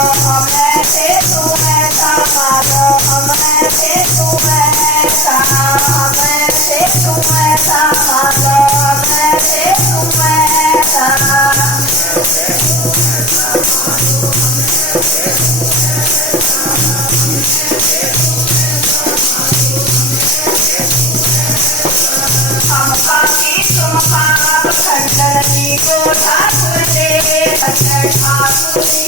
ऐसे तू ऐसा मानो हम ऐसे तू ऐसा हम ऐसे तू ऐसा मानो हम ऐसे तू ऐसा हम पापी तुम पाप खंडनी को ठाकुर दे खंडन ठाकुर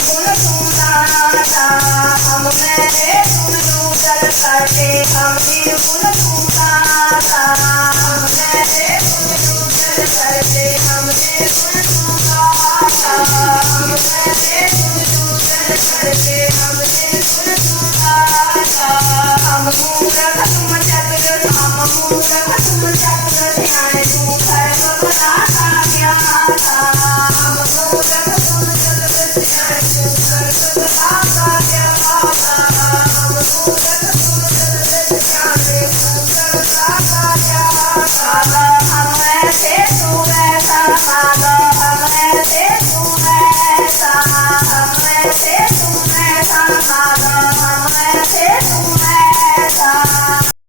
तुम दाता हम गए तुम चल करते हमने गुण तुम दाता हम गए तुम चल करते हमने गुण तुम दाता हम गए तुम चल करते हमने गुण तुम दाता हम मूरख तुम चक्र हम मूरख तुम चक्र ध्यान